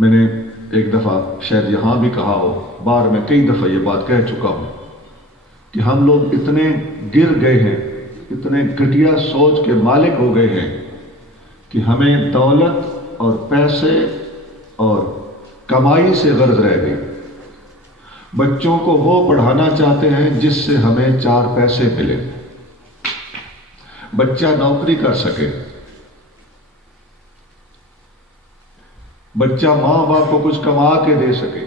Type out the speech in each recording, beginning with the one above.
میں نے ایک دفعہ شاید یہاں بھی کہا ہو، بار میں کئی دفعہ یہ بات کہہ چکا ہوں کہ ہم لوگ اتنے گر گئے ہیں، اتنے گھٹیا سوچ کے مالک ہو گئے ہیں کہ ہمیں دولت اور پیسے اور کمائی سے غرض رہ گئی۔ بچوں کو وہ پڑھانا چاہتے ہیں جس سے ہمیں 4 پیسے ملے، بچہ نوکری کر سکے، بچہ ماں باپ کو کچھ کما کے دے سکے۔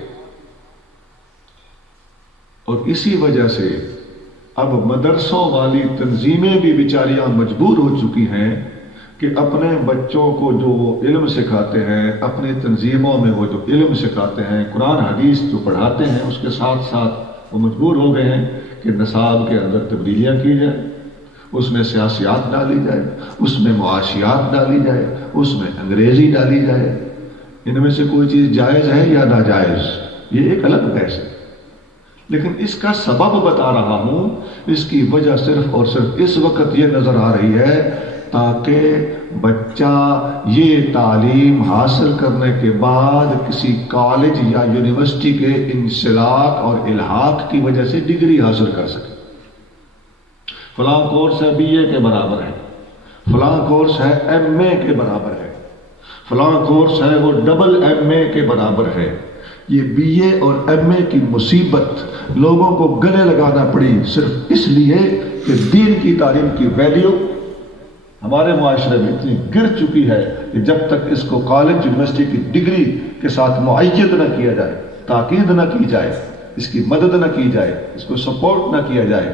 اور اسی وجہ سے اب مدرسوں والی تنظیمیں بھی بیچاریاں مجبور ہو چکی ہیں کہ اپنے بچوں کو جو وہ علم سکھاتے ہیں، اپنی تنظیموں میں وہ جو علم سکھاتے ہیں، قرآن حدیث جو پڑھاتے ہیں، اس کے ساتھ ساتھ وہ مجبور ہو گئے ہیں کہ نصاب کے اندر تبدیلیاں کی جائیں، اس میں سیاسیات ڈالی جائے، اس میں معاشیات ڈالی جائے، اس میں انگریزی ڈالی جائے۔ ان میں سے کوئی چیز جائز ہے یا ناجائز، یہ ایک الگ بحث ہے، لیکن اس کا سبب بتا رہا ہوں۔ اس کی وجہ صرف اور صرف اس وقت یہ نظر آ رہی ہے تاکہ بچہ یہ تعلیم حاصل کرنے کے بعد کسی کالج یا یونیورسٹی کے انسلاک اور الحاق کی وجہ سے ڈگری حاصل کر سکے۔ فلاں کورس ہے بی اے کے برابر ہے، فلاں کورس ہے ایم اے کے برابر ہے، فلاں کورس ہے وہ ڈبل ایم اے کے برابر ہے۔ یہ بی اے اور ایم اے کی مصیبت لوگوں کو گلے لگانا پڑی صرف اس لیے کہ دین کی تعلیم کی ویلیو ہمارے معاشرے میں اتنی گر چکی ہے کہ جب تک اس کو کالج یونیورسٹی کی ڈگری کے ساتھ معید نہ کیا جائے، تاکید نہ کی جائے، اس کی مدد نہ کی جائے، اس کو سپورٹ نہ کیا جائے،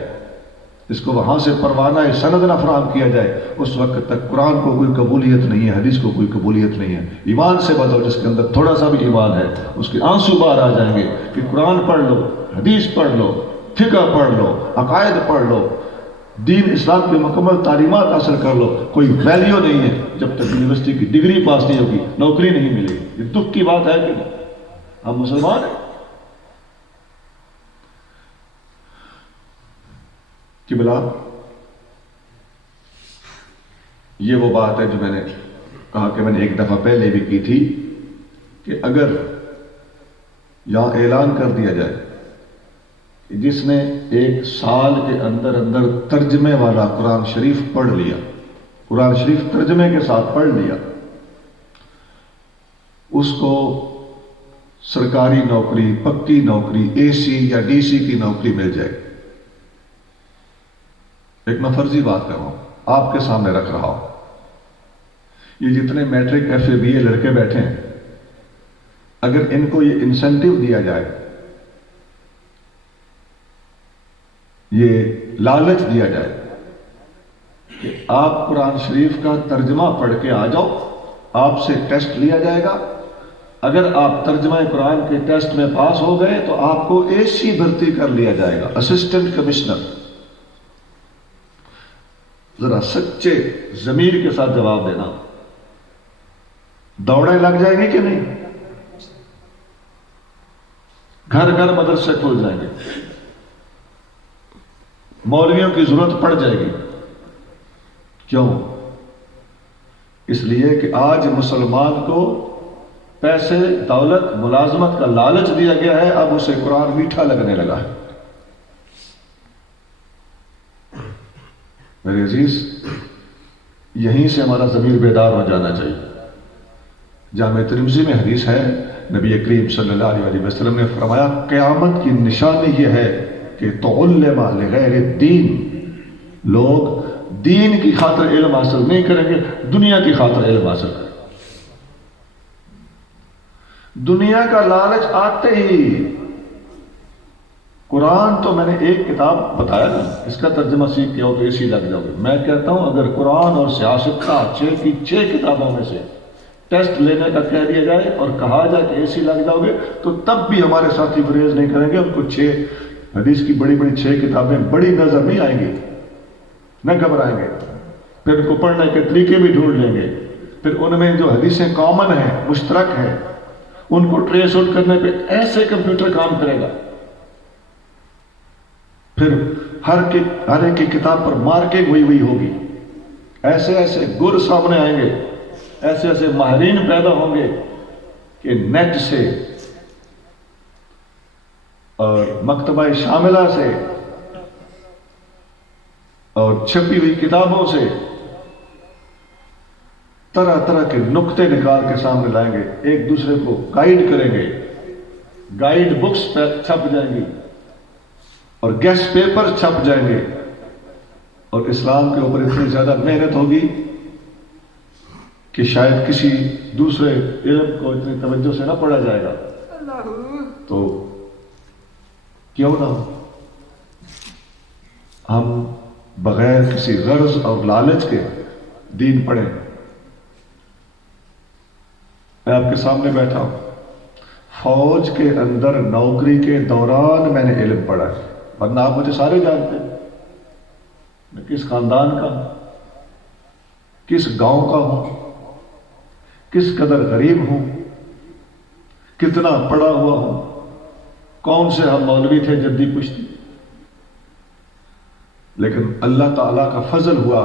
اس کو وہاں سے پروانہ سند نہ فراہم کیا جائے، اس وقت تک قرآن کو کوئی قبولیت نہیں ہے، حدیث کو کوئی قبولیت نہیں ہے۔ ایمان سے بدلو، جس کے اندر تھوڑا سا بھی ایمان ہے اس کے آنسو باہر آ جائیں گے کہ قرآن پڑھ لو، حدیث پڑھ لو، فقہ پڑھ لو، عقائد پڑھ لو، دین اسلام کی مکمل تعلیمات حاصل کر لو، کوئی ویلیو نہیں ہے جب تک یونیورسٹی کی ڈگری پاس نہیں ہوگی، نوکری نہیں ملے گی۔ یہ دکھ کی بات ہے کہ نہیں؟ ہم مسلمان ہیں کہ بلا یہ وہ بات ہے جو میں نے کہا کہ میں نے ایک دفعہ پہلے بھی کی تھی کہ اگر یہاں اعلان کر دیا جائے کہ جس نے 1 سال کے اندر اندر ترجمے والا قرآن شریف پڑھ لیا، قرآن شریف ترجمے کے ساتھ پڑھ لیا، اس کو سرکاری نوکری، پکی نوکری، اے سی یا ڈی سی کی نوکری مل جائے۔ ایک میں فرضی بات کر رہا ہوں، آپ کے سامنے رکھ رہا ہوں۔ یہ جتنے میٹرک ایف اے بی اے لڑکے بیٹھے ہیں، اگر ان کو یہ انسینٹیو دیا جائے، یہ لالچ دیا جائے کہ آپ قرآن شریف کا ترجمہ پڑھ کے آ جاؤ، آپ سے ٹیسٹ لیا جائے گا، اگر آپ ترجمہ قرآن کے ٹیسٹ میں پاس ہو گئے تو آپ کو اے سی بھرتی کر لیا جائے گا، اسسٹنٹ کمشنر۔ ذرا سچے ضمیر کے ساتھ جواب دینا، دوڑیں لگ جائیں گی کہ نہیں؟ گھر گھر مدرسے کھل جائیں گے، مولویوں کی ضرورت پڑ جائے گی۔ کیوں؟ اس لیے کہ آج مسلمان کو پیسے، دولت، ملازمت کا لالچ دیا گیا ہے، اب اسے قرآن میٹھا لگنے لگا ہے۔ میرے عزیز، یہیں سے ہمارا ضمیر بیدار ہو جانا چاہیے۔ جامع ترمذی میں حدیث ہے، نبی کریم صلی اللہ علیہ وسلم نے فرمایا قیامت کی نشانی یہ ہے کہ تعلم لغیر الدین، لوگ دین کی خاطر علم حاصل نہیں کریں گے، دنیا کی خاطر علم حاصل کریں گے۔ دنیا کا لالچ آتے ہی، قرآن تو میں نے ایک کتاب بتایا نا، اس کا ترجمہ سیکھ کے ہو تو اسی لگ جاؤ گے۔ میں کہتا ہوں اگر قرآن اور سیاست کا 6 کی 6 کتابوں میں سے ٹیسٹ لینے کا کہہ دیا جائے اور کہا جائے کہ اے سی لگ جاؤ گے تو تب بھی ہمارے ساتھی گریز نہیں کریں گے، ان کو 6 حدیث کی بڑی بڑی 6 کتابیں بڑی نظر نہیں آئیں گی، نہ گھبرائیں گے، پھر ان کو پڑھنے کے طریقے بھی ڈھونڈ لیں گے، پھر ان میں جو حدیثیں کامن ہیں، مشترک ہیں، ان کو ٹریس آؤٹ کرنے پہ ایسے کمپیوٹر کام کرے گا، پھر ہر ایک کی کتاب پر مارکنگ ہوئی ہوگی، ایسے ایسے گر سامنے آئیں گے، ایسے ایسے ماہرین پیدا ہوں گے کہ نیٹ سے اور مکتبہ شاملہ سے اور چھپی ہوئی کتابوں سے طرح طرح کے نقطے نکال کے سامنے لائیں گے، ایک دوسرے کو گائیڈ کریں گے، گائیڈ بکس پہ چھپ جائیں گی اور گیسٹ پیپر چھپ جائیں گے، اور اسلام کے اوپر اتنی زیادہ محنت ہوگی کہ شاید کسی دوسرے علم کو اتنی توجہ سے نہ پڑھا جائے گا۔ تو کیوں نہ ہم بغیر کسی غرض اور لالچ کے دین پڑھیں۔ میں آپ کے سامنے بیٹھا ہوں، فوج کے اندر نوکری کے دوران میں نے علم پڑھا ہے، ورنہ آپ مجھے سارے جانتے ہیں میں کس خاندان کا ہوں، کس گاؤں کا ہوں، کس قدر غریب ہوں، کتنا پڑھا ہوا ہوں، کون سے ہم مولوی تھے جدی پشتی۔ لیکن اللہ تعالیٰ کا فضل ہوا،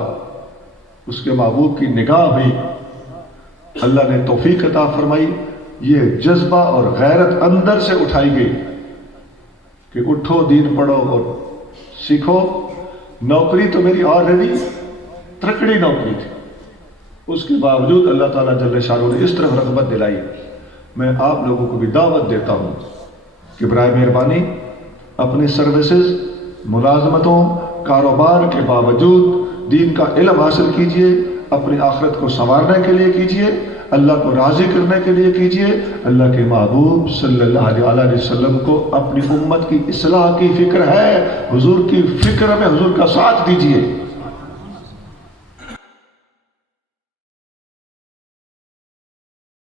اس کے محبوب کی نگاہ ہوئی، اللہ نے توفیق عطا فرمائی، یہ جذبہ اور غیرت اندر سے اٹھائی گئی کہ اٹھو دین پڑھو اور سیکھو۔ نوکری تو میری آلریڈی ترکڑی نوکری تھی، اس کے باوجود اللہ تعالیٰ جل شانہ نے اس طرح رغبت دلائی۔ میں آپ لوگوں کو بھی دعوت دیتا ہوں کہ برائے مہربانی اپنی سروسز، ملازمتوں، کاروبار کے باوجود دین کا علم حاصل کیجئے، اپنی آخرت کو سنوارنے کے لیے کیجئے، اللہ کو راضی کرنے کے لیے کیجئے۔ اللہ کے محبوب صلی اللہ علیہ وسلم کو اپنی امت کی اصلاح کی فکر ہے، حضور کی فکر میں حضور کا ساتھ دیجئے۔